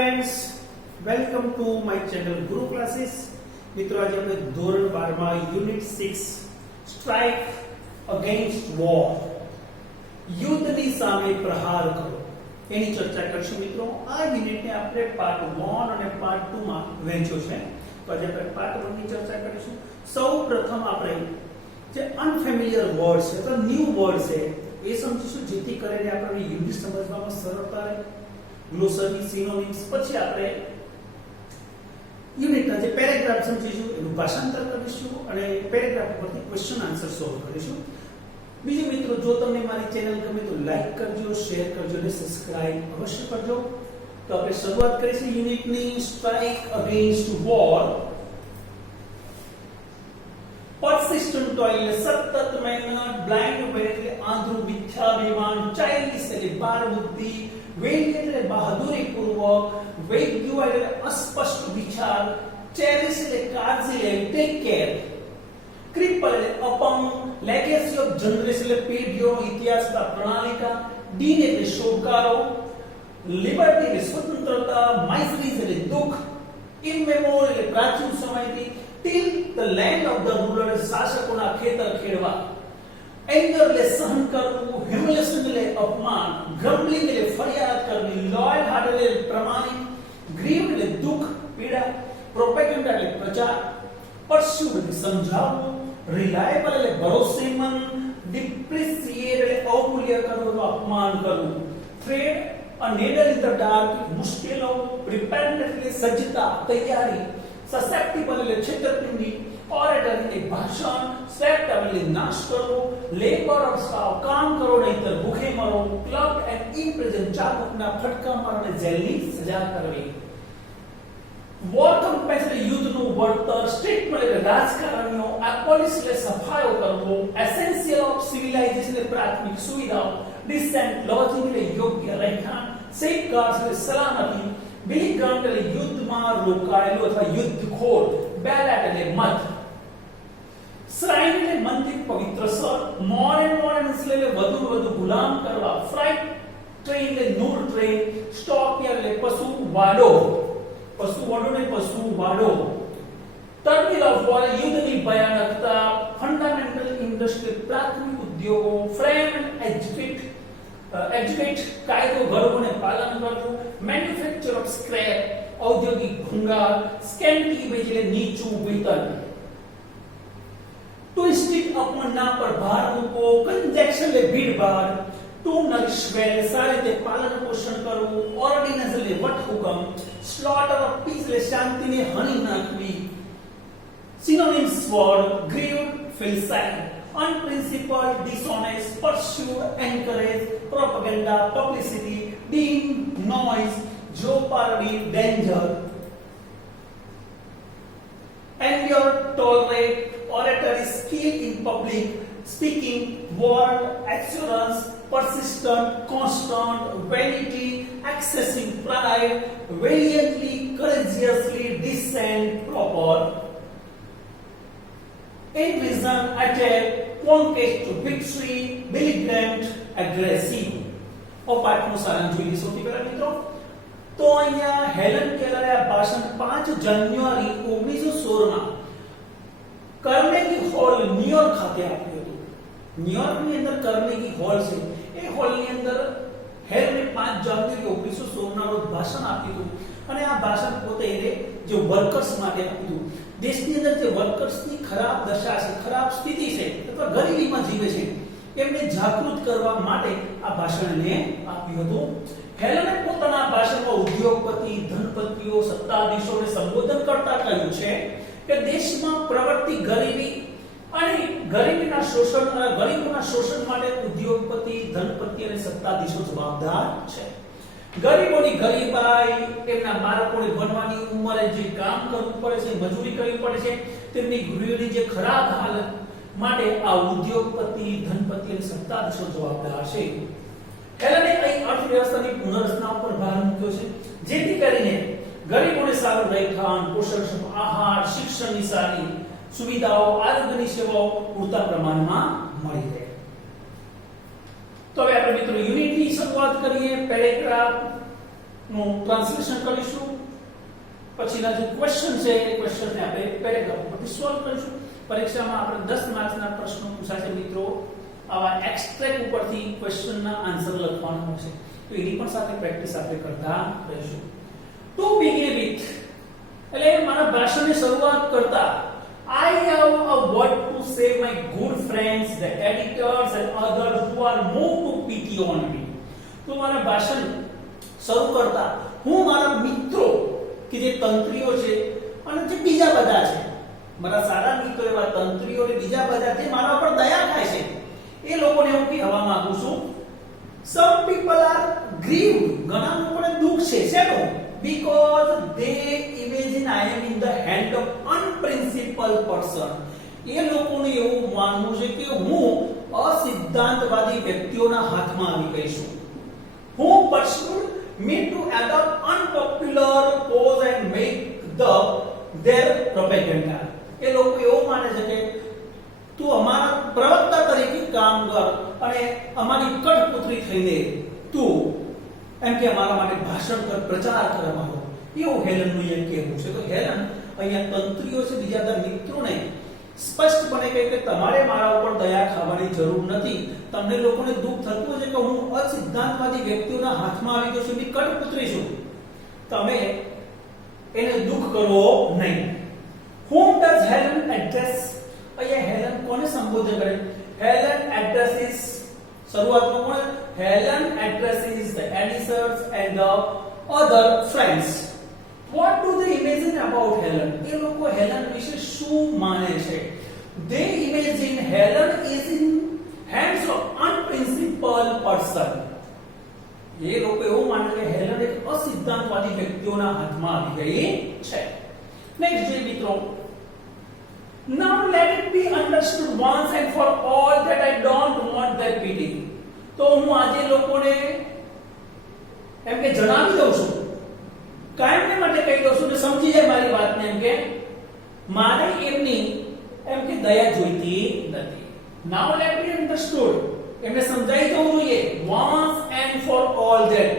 friends, welcome to my channel Guru Classes. મિત્રો આજે આપણે ધોરણ 12 માં યુનિટ 6 સ્ટ્રાઇક અગેન્સ્ટ વોર યુદ્ધની સામે પ્રહાર કરો એની ચર્ચા કરશું મિત્રો. આ યુનિટને આપણે પાર્ટ 1 અને પાર્ટ 2 માં વહેંચ્યો છે. તો આજે આપણે પાર્ટ 1 ની ચર્ચા કરીશું. સૌપ્રથમ આપણે જે અનફેમિલિયર વર્ડ છે અથવા ન્યૂ વર્ડ છે એ સમજીશું, જેથી કરીને આપણે યુનિટ સમજવામાં સરળતા રહે. ગ્લોસરી, સિનોનિમ્સ, પછી આપણે યુનિટના જે પેરેગ્રાફ સમજીશું એનું ભાષાંતર કરીશું અને પેરેગ્રાફ પરથી ક્વેશ્ચન આન્સર સોલ્વ કરીશું. બીજું મિત્રો, જો તમને મારી ચેનલ ગમે તો લાઈક કરજો, શેર કરજો અને સબસ્ક્રાઇબ અવશ્ય કરજો. તો આપણે શરૂઆત કરીશું યુનિટની strike against war. persistent toil સતત મહેનત, બ્લાઇન્ડ વેટ એટલે આંધળું મિથ્યાભિમાન, ચાઇલ્ડિશ એટલે બાળ બુદ્ધિ, વેલિયન્ટ એટલે બહાદુરી પૂર્વક, વેગ્યુ એટલે અસ્પષ્ટ વિચાર, ચેરિશ એટલે કાળજી લે, ટેક કેર, ક્રિપલ એટલે અપંગ, લેગેસી ઓફ જનરેશન એટલે પેઢીઓ ઇતિહાસના પ્રણાલિકા, ડીન એટલે શોધકારો, લિબર્ટી એટલે સ્વતંત્રતા, માઇઝરીઝ એટલે દુઃખ, ઇમમેમોર એટલે પ્રાચીન સમયથી, till the land of the ruler શાસકોના ખેતર ખેડવા, એંગર એટલે સહન કરવું, હ્યુમિલેશન એટલે અપમાન, ગ્રમ્બલિંગ એટલે ફરિયાદ કરવી, લોયલ હાર્ટ એટલે પ્રમાણિક, ગ્રીવ એટલે દુઃખ પીડા, પ્રોપેગેન્ડા એટલે પ્રચાર, પરસ્યુ એટલે સમજાવવું, રિલાયબલ એટલે ભરોસેમંદ, ડિપ્રિસિએટ એટલે અવમૂલ્ય કરવું, અપમાન કરવું, thread a needle in the dark મુશ્કેલો, પ્રિપેર્ડ એટલે સજ્જતા તૈયારી, સસેપ્ટિબલ એટલે છેતરપિંડી, ઓરેટર એટલે ભાષણ, સ્વેપ્ટેબલ એટલે નાશ કરવો, લેબર ઓફ સ્ટાવ કામ કરો નહીતર ભૂખે મરો, ક્લબ એન્ડ ઇમ્પ્રિઝન ચાબુકના ફટકા મારને જેલની સજા કરવી. વોર કમ્પેસ એટલે યુદ્ધનું વળતર, સ્ટેટમેન્ટ એટલે રાજકારણીઓ, એપોલિસ એટલે સફાયો કરવો, એસેન્શિયલ ઓફ સિવિલાઇઝેશન એટલે પ્રાથમિક સુવિધાઓ, ડિસેન્ટ લોજિંગ એટલે યોગ્ય રહેઠાણ, સેફગાર્ડ્સ એટલે સલામતી, બિલિગ્રાન્ટ એટલે યુદ્ધમાં રોકાયેલો અથવા યુદ્ધખોર, બેલેટ એટલે મત, શ્રાઇન એટલે મંદિર પવિત્ર સ્થળ, મોડર્ન એટલે વધુ ગુલામ કરવા, ફ્રાઇટ ટ્રેન એટલે નૂર ટ્રેન, સ્ટોક એટલે પશુ વાડો, ટર્મિનલ ઓફ વોર યુદ્ધની ભયાનકતા, ફંડામેન્ટલ ઇન્ડસ્ટ્રી પ્રાથમિક ઉદ્યોગો, ફ્રેમ એન્ડ એજ્યુકેટ કાયદો ઘડવું પાલન કરવું, મેન્યુફેક્ચર ઓફ સ્ક્રેપ ઔદ્યોગિક ભંગાર, સ્કેન્ટી વેજ એટલે નીચું વેતન, ટ્વિસ્ટિંગ અપના પર ભાર મૂકવો, કંજેક્શન એટલે ભીડભાડ, ટુ નરિશ વેલ સારી રીતે પાલન પોષણ કરવું, ઓર્ડિનન્સ એટલે વટહુકમ, સ્લોટર ઓફ પીસ એટલે શાંતિને હણી નાખવી. Synonyms word grieved, feel sad, unprincipled, dishonest, pursued, encourage, propaganda, publicity, deem, noise, jeopardy, danger, endure, tolerate, oratory, skill in public speaking, word, assurance, persistent, constant, vanity, excessive pride, valiantly, courageously, decent, proper, envision, attack, conquest, victory, belligerent, aggressive. પાઠનો સારાંશ જોઈએ સૌથી પહેલા મિત્રો. તો અહીંયા Helen કેલરે આ ભાષણ 5 જાન્યુઆરી 1916 માં કાર્નેગી હોલ ન્યુયોર્ક ખાતે આપ્યું હતું. ન્યુયોર્કની અંદર કાર્નેગી હોલ છે. એ હોલની અંદર હેલને 5 જાન્યુઆરી 1916 ના રોજ ભાષણ આપ્યું હતું અને આ ભાષણ પોતે એને જે વર્કર્સ માટે આપ્યું હતું. દેશની અંદર જે વર્કર્સની ખરાબ દશા છે, ખરાબ સ્થિતિ છે અથવા ગરીબીમાં જીવે છે એમને જાગૃત કરવા માટે આ ભાષણને આપ્યું હતું. હેલને પોતાના ભાષણમાં ઉદ્યોગપતિ, ધનપતિઓ, સત્તાધીશોને સંબોધન કરતા કહ્યું છે કે દેશમાં પ્રવર્તી ગરીબી અને ગરીબીના શોષણ માટે ઉદ્યોગપતિ, ધનપતિ અને સત્તાધીશો જવાબદાર છે. ગરીબોની ગરીબાઈ, તેમના બાળકોને ભણવાની ઉંમરે જે કામ કરવું પડે છે, મજૂરી કરવી પડે છે, તેમની ગૃહિણીની જે ખરાબ હાલત માટે આ ઉદ્યોગપતિ, ધનપતિ અને સત્તાધીશો જવાબદાર છે. હેલને અહીં અર્થવ્યવસ્થાની પુનર્રચના પર ભાર મૂક્યો છે, જેથી કરીને ગરીબોને સારું રહેઠાણ, પોષણક્ષમ આહાર, શિક્ષણની સારી સુવિધાઓ, આરોગ્યની સેવાઓ પૂરતા પ્રમાણમાં મળી રહે. તો હવે આપણે મિત્રો યુનિટની શરૂઆત કરીએ. પેરેગ્રાફ નું ટ્રાન્સલેશન કરીશું, પછીના જે ક્વેશ્ચન છે એ ક્વેશ્ચનને આપણે પેરેગ્રાફ પરથી સોલ્વ કરીશું. પરીક્ષામાં આપણે 10 માર્ક્સના પ્રશ્નો પૂછાશે મિત્રો, આવા એક્સ્ટ્રેક્ટ ઉપરથી ક્વેશ્ચનના આન્સર લખવાના હશે, તો એની પણ સાથે પ્રેક્ટિસ આપણે કરતા રહીશું. ટુ બિગિન વિથ એટલે મારા ભાષણની શરૂઆત કરતા I have a word to say my good friends, the editors and others who are moved to pity on me. તો મારા ભાષણ શરૂ કરતા હું મારા મિત્રો કે જે તંત્રીઓ છે અને જે બીજા બધા છે, મારા સારા મિત્રો એવા તંત્રીઓ અને બીજા બધા જે મારા ઉપર દયા થાય છે, એ લોકોને હું કહેવા માંગુ છું. Some people are grieved, ઘણા લોકોને દુઃખ છે શેનું? Because they imagine I am in the hand of unprincipled person. એ લોકોને એવું માનવું છે કે હું અસિદ્ધાંતવાદી વ્યક્તિઓના હાથમાં આવી ગઈ છું. Who pursued me to adopt unpopular cause and make their propaganda. એ લોકો એવું માને છે કે તું અમારા પ્રવક્તા તરીકે કામ કર અને અમારી કઠપુતળી થઈને તું એમ કે અમારા માટે ભાષણ કર, પ્રચાર કર અમારો, એવું હેલનનું એ કહેવું છે. તો હેલન અહીંયા તંત્રીઓ છે બીજા બધા મિત્રોને સ્પષ્ટપણે કહે કે તમારે મારા ઉપર દયા ખાવાની જરૂર નથી. તમને લોકોને દુઃખ થતું છે કે હું અસિદ્ધાંતવાદી વ્યક્તિઓના હાથમાં આવી ગયો છું, એની કઠપુતળી છું, તમે એને દુઃખ કરો નહીં. Whom does Helen address? અહીંયા હેલન કોને સંબોધન કરે? હેલન addresses, શરૂઆતમાં કોણ? Helen addresses the editors and the other friends. What do they imagine about Helen? એ લોકો હેલન વિશે શું માને છે? They imagine Helen is in hands of unprincipled person. એ લોકો એવું માને કે હેલન એક અસિદ્ધાંતવાદી વ્યક્તિઓના હાથમાં આવી ગઈ છે. નેક્સ્ટ જે મિત્રો, now let it be understood once and for all that I don't want their pity. તો હું આજે લોકોને એમ કે જણાવી દઉં છું, કાયમને માટે કહી દઉં છું કે સમજી જાય મારી વાતને, એમ કે મારે એમની એમ કે દયા જોઈતી નથી. Now let it be understood, એમને સમજાઈ જવું જોઈએ once and for all that,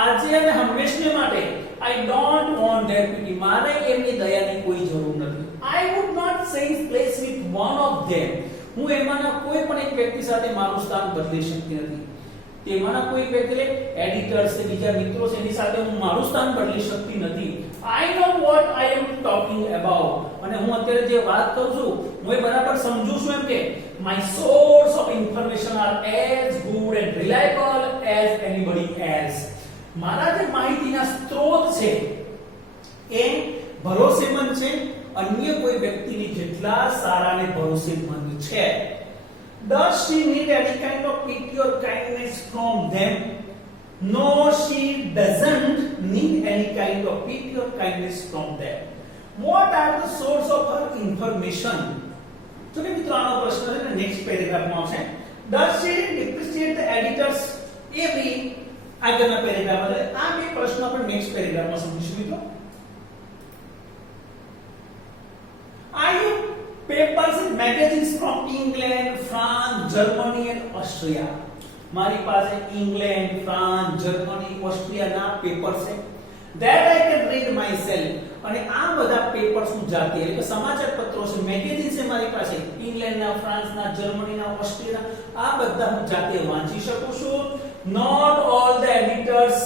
આજે અને હંમેશને માટે I don't want their pity, મારે એમની દયાની કોઈ જરૂર નથી. I would not change place with one of them, હું એમાંના કોઈ પણ એક વ્યક્તિ સાથે મારું સ્થાન બદલી શકતી નથી. તેમાંના કોઈ વ્યક્તિ એડિટર્સ છે, બીજા મિત્રો છે, એની સાથે હું મારું સ્થાન બદલી શકતી નથી. I know what I am talking about, અને હું અત્યારે જે વાત કરું છું હું એ બરાબર સમજુ છું. એમ કે my source of information are as good and reliable as anybody else. મારા જે માહિતીના સ્ત્રોત છે એ ભરોસેમંદ છે, અન્ય કોઈ વ્યક્તિની જેટલા સારા અને ભરોસેમંદ છે. Does she need any kind of pity or kindness from them? No, she doesn't need any kind of pity or kindness from them. What are the source of her information? તો કે મિત્રો આનો પ્રશ્ન છે ને નેક્સ્ટ પેરેગ્રાફમાં આવશે. Does she depreciate the editors? એ બી આગળના પેરેગ્રાફમાં છે. આ બે પ્રશ્નો આપણે નેક્સ્ટ પેરેગ્રાફમાં સમજીશું મિત્રો. Are you papers and magazines from England, France, Germany and Austria? મારી પાસે ઇંગ્લેન્ડ, ફ્રાન્સ, જર્મની, ઓસ્ટ્રિયાના પેપર છે that I can read myself, અને આ બધા પેપર્સ હું જાતે એટલે કે સમાચાર પત્રો છે, મેગેઝિન છે મારી પાસે ઇંગ્લેન્ડના, ફ્રાન્સના, જર્મનીના, ઓસ્ટ્રિયાના, આ બધા હું જાતે વાંચી શકું છું. Not all the editors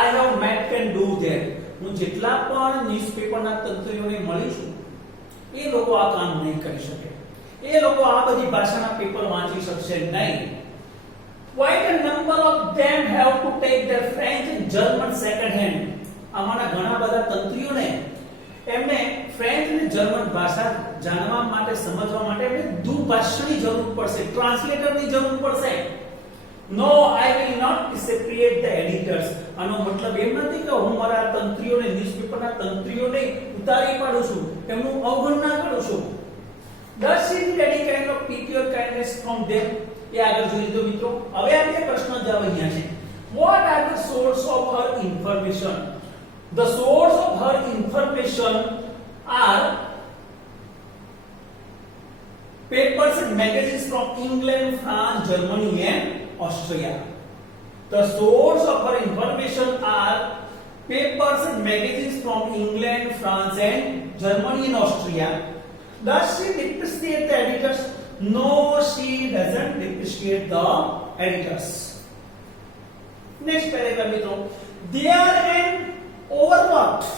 I have met can do that. હું જેટલા પણ ન્યૂઝપેપરના તંત્રીઓને મળી છું એ લોકો આ કામ નહીં કરી શકે, એ લોકો આ બધી ભાષાના પેપર વાંચી શકશે નહીં. Quite a number of them have to take their French and German second hand. આમાંના ઘણા બધા તંત્રીઓને એમને ફ્રેન્ચ અને જર્મન ભાષા જાણવા માટે, સમજવા માટે એમને દુભાષાની જરૂર પડશે, ટ્રાન્સલેટરની જરૂર પડશે. No, I will not disappreciate the editors. આનો મતલબ એમ નથી કે હું મારા તંત્રીઓને, ન્યૂઝપેપરના તંત્રીઓને ઉતારી પાડું છું, એમનું અવગણના કરું છું. Does she need any kind of pity or kindness from them? એ આગળ જોઈ લીધો મિત્રો. હવે આપણે પ્રશ્ન જવાબ અહીંયા છે. What are the source of her information? The source of her information are papers and magazines from England, France, Germany and Austria. The source of her information are papers and magazines from England, France and Germany and Austria. Does she depreciate the editors? No, she doesn't depreciate the editors. Next paragraph મિત્રો, they are an overworked.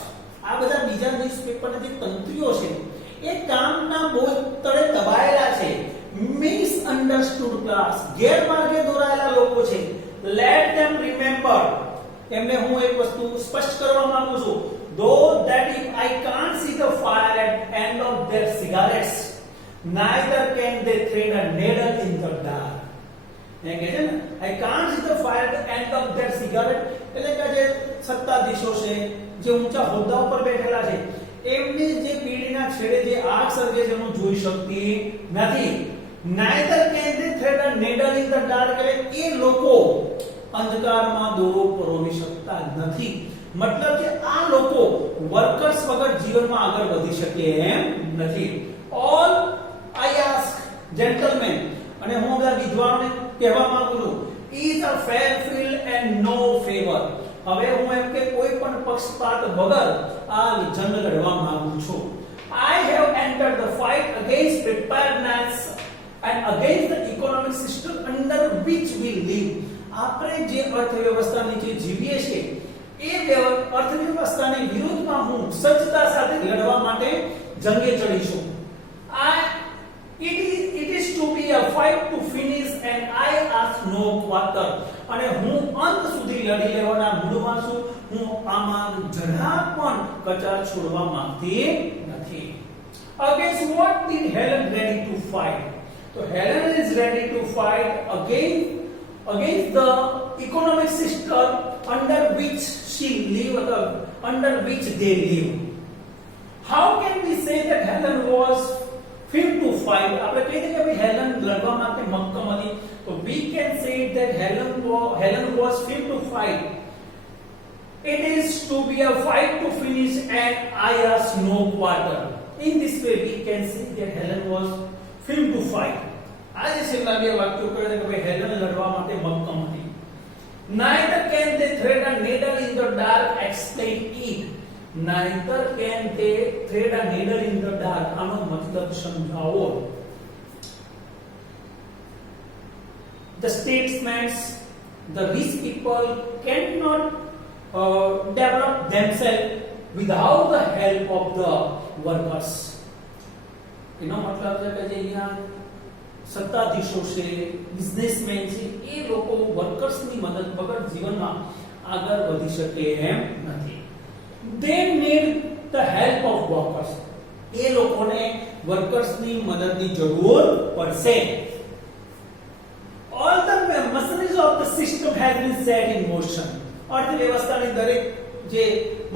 આ બધા બીજા ન્યૂઝપેપરના જે તંત્રીઓ છે એ કામના બોજ તળે દબાયેલા છે. મિસઅન્ડરસ્ટુડ ક્લાસ, ગેરમાર્ગે દોરાયેલા લોકો છે. લેટ them remember, એમને હું એક વસ્તુ સ્પષ્ટ કરવા માંગુ છું. though that if I can't see the fire at end of their cigarettes, neither can they thread a needle in the dark. એ કહે છે ને, I can't see the fire at the end of their cigarette, એટલે કે જે સત્તાધીશો છે, જે ઊંચા હોદ્દા ઉપર બેઠેલા છે, એમની જે પીડીના છેડે જે આગ સળગે છે એનું જોઈ શકતી નથી. neither can they thread a needle in the dark, એટલે એ લોકો અંધકારમાં દોરો પરોવી શકતા નથી. મતલબ કે આ લોકો વર્કર્સ વગર જીવનમાં આગળ વધી શકે એમ નથી. all I ask gentlemen, અને હું બધા વિદ્વાનોને કહેવા માંગુ છું, is a fair field and no favor. હવે હું એમ કે કોઈ પણ પક્ષપાત વગર આ જંગ લડવા માંગુ છું. I have entered the fight against preparedness and against the economic system under which we live. આપણે જે અર્થવ્યવસ્થા નીચે જીવીએ છીએ એ અર્થવ્યવસ્થાની વિરુદ્ધમાં હું સજ્જતા સાથે લડવા માટે જંગે ચડી છું. It is to be a fight to finish and I ask no quarter. અને હું અંત સુધી લડી લેવાના મૂડમાં છું. હું આમાં જરા પણ કચાર છોડવા માંગતી નથી. Against what did Helen ready to fight? So Helen is ready to fight against the economic system under which under which they live. How can we say that Helen was fit to fight? આપણે કહી દઈએ કે ભાઈ Helen લડવા માટે મક્કમ હતી, તો we can say that Helen was fit to fight. It is to be a fight to finish and I ask no quarter. In this way we can say that Helen was fit to fight. આ જે છેલ્લા બે વાક્યો કહે છે કે ભાઈ Helen લડવા માટે મક્કમ હતી. Neither can they thread a needle in the dark, explain it. Neither can they thread a needle in the dark. આનો મતલબ સમજાવો. The statesmen, the rich people cannot develop themselves without the help of the workers. એનો મતલબ છે કે જે અહીંયા સત્તાધીશો છે, બિઝનેસમેન છે, એ લોકો વર્કર્સની મદદ વગર જીવનમાં આગળ વધી શકે એમ નથી. They need the help of workers. એ લોકોને વર્કર્સની મદદની જરૂર પડશે. All the machineries of the system has been set in motion. અર્થવ્યવસ્થાની દરેક જે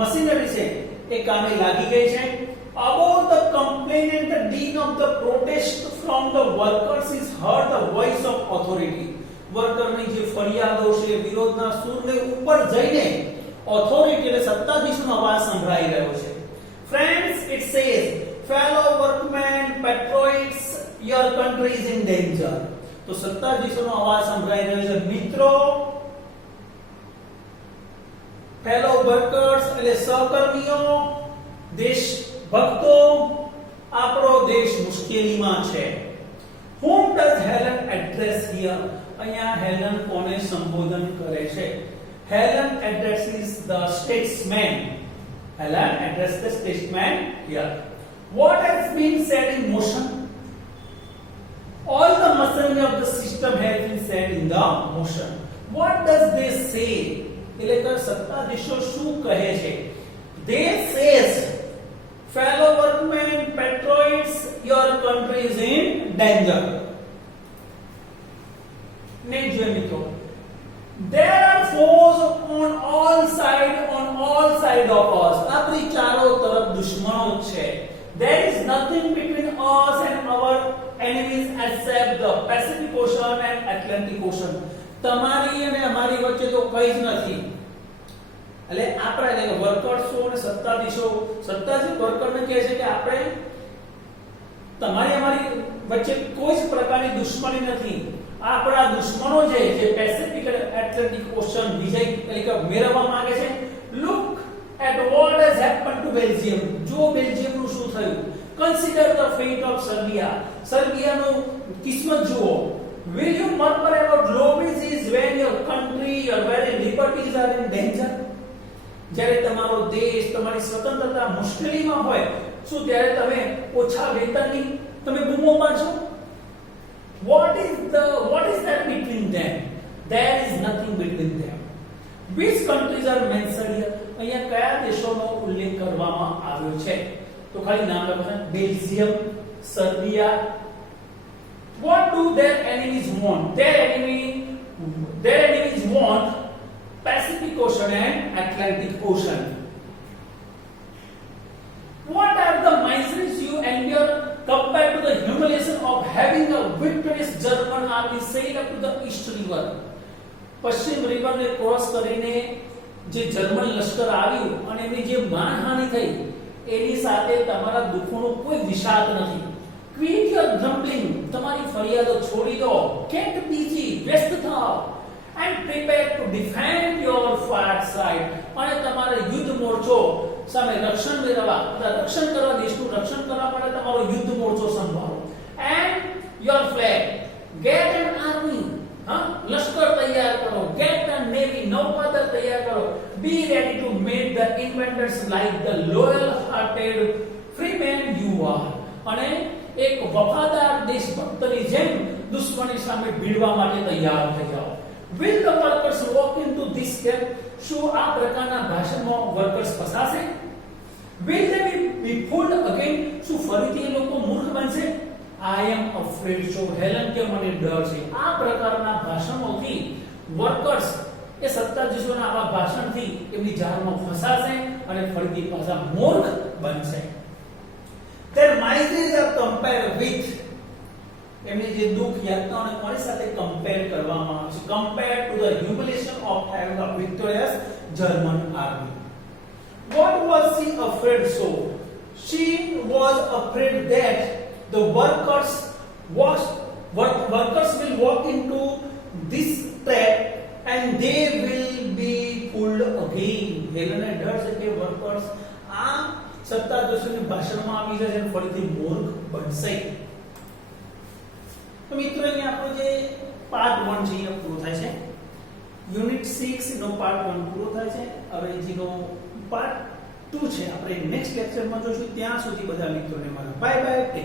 મશીનરી છે એ કામે લાગી ગઈ છે. Above the complaint and the din of the protest from the workers is heard the voice of authority. વર્કરની જે ફરિયાદો છે, વિરોધના સૂરને ઉપર જઈને authority એટલે સત્તાધીશનો અવાજ સંભળાઈ રહ્યો છે. Friends, it says, fellow workmen, patriots, your country is in danger. તો સત્તાધીશોનો અવાજ સંભળાઈ રહ્યો છે. મિત્રો, fellow workers એટલે સહકર્મીઓ, દેશ ભક્તો, આપણો દેશ મુશ્કેલીમાં છે. Whom does Helen address here? અહીંયા હેલન કોને સંબોધન કરે છે? Helen addresses the statesman. Helen addresses the statesman here. What has been set in motion? All the machinery of the system has been set in the motion. What does they say? એટલે કે સત્તાધીશો શું કહે છે? They says, fellow workmen, patriots, your country is in danger. Next જોઈએ મિત્રો. There are foes on all sides of us. આપણી ચારો તરફ દુશ્મનો છે. There is nothing between us and our enemies except the Pacific Ocean and Atlantic Ocean. તમારી અને અમારી વચ્ચે તો કંઈ જ નથી. એટલે આપણે એટલે વર્કર્સો અને સત્તાધીશો વર્કરને કહે છે કે આપણે તમારી અમારી વચ્ચે કોઈ જ પ્રકારની દુશ્મની નથી. આપણા દુશ્મનો જે પેસિફિક અને એટલાન્ટિક ઓશન વિજય એટલે કે મેળવવા માંગે છે. Look at what has happened to Belgium. જો બેલ્જિયમ નું શું થયું. Consider the fate of Serbia. Serbia નું કિસ્મત જુઓ. Will you murmur about low wages when your country, your very liberties are in danger? જ્યારે તમારો દેશ, તમારી સ્વતંત્રતા મુશ્કેલીમાં હોય, શું ત્યારે તમે ઓછા વેતનની તમે બૂમો પાડશો? What is that between them? There is nothing between them. Which countries are mentioned here? અહીંયા કયા દેશોનો ઉલ્લેખ કરવામાં આવ્યો છે? તો ખાલી નામ લખો છે. Belgium, Serbia. What do their enemies want? Their enemies want Pacific Ocean and Atlantic Ocean. What are the miseries you endure compared to the humiliation of having a victorious German army sail up to the East River? પશ્ચિમ રિવરને cross કરીને જે German લશ્કર આવ્યું અને એની જે માનહાનિ થઈ એની સાથે તમારા દુઃખોનો કોઈ વિષાદ નથી. Quit your grumbling. તમારી ફરિયાદો છોડી દો. Get busy. વ્યસ્ત થાઓ. And prepare to defend your far side. અને તમારે યુદ્ધ મોરચો સામે રક્ષણ મેળવવા, રક્ષણ કરવા, દેશનું રક્ષણ કરવા માટે તમારો યુદ્ધ મોરચો સંભાળો. And your flag. Get an army. લશ્કર તૈયાર કરો. Get a navy. નૌકાદળ તૈયાર કરો. Be ready to meet the invaders like the loyal-hearted free men you are. અને એક વફાદાર દેશભક્તની જેમ દુશ્મની સામે ભીડવા માટે તૈયાર થઈ જાઓ. Will the workers walk into this step? શું આ પ્રકારના ભાષણમાં workers ફસાશે? Will they be fooled again? શું ફરીથી એ લોકો મૂર્ખ બનશે? I am afraid so. Helen કે મને ડર છે. આ પ્રકારના ભાષણોથી વર્કર્સ એ સત્તાધીશોના આવા ભાષણથી એમની જાળમાં ફસાશે અને ફરીથી પાછા મૂર્ખ બનશે. Their miseries are compared with એમની જે દુઃખ યાતનાઓને કોની સાથે કમ્પેર કરવામાં આવે છે? Compared to the humiliation of having a victorious German army. What was she afraid so? She was afraid that the workers will walk into this trap and they will be pulled again. હેલનને ડર છે કે workers આ સત્તાધીશોની ભાષણમાં આવી જશે અને ફરીથી મૂર્ખ બનશે. તો મિત્રો અહીંયા આપણો જે પાર્ટ 1 છે એ પૂરો થાય છે. યુનિટ 6 નો પાર્ટ 1 પૂરો થાય છે. હવે જેનો પાર્ટ 2 છે આપણે નેક્સ્ટ લેક્ચરમાં જોઈશું. ત્યાં સુધી બધા મિત્રોને મારા બાય બાય.